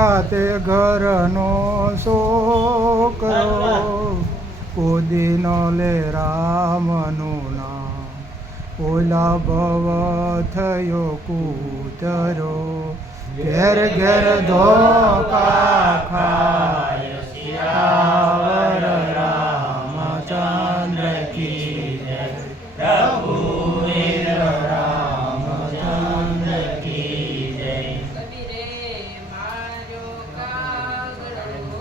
કાતે ઘરનો છોકરો કુદીનો લે રામનું નામ ઓલા ભવ થયો કૂતરો ઘેર ઘેર ધોકા ખાય સિયાવર રામચંદ્ર કી જય પ્રભુ રામચંદ્ર કી જય કબીરે માર્યો કાગડો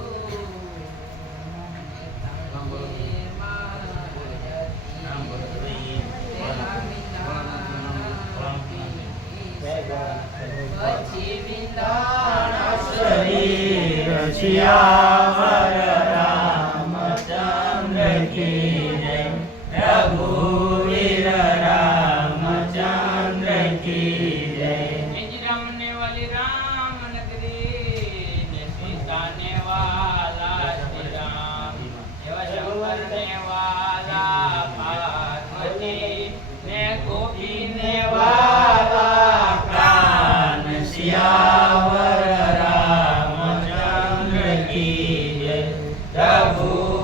પછી વિંદાણા શરીર સિયાવર રામચંદ્ર કી જય રઘુવીર રામચંદ્ર કી જય રામ ને વાલી રામ નગરી ને સીતા ને વાલા શ્રી રામ એવા શંકર ને વાલા પાર્વતી ને ગોપી ને વાલા કાન સિયાવર રામચંદ્ર કી જય રઘુ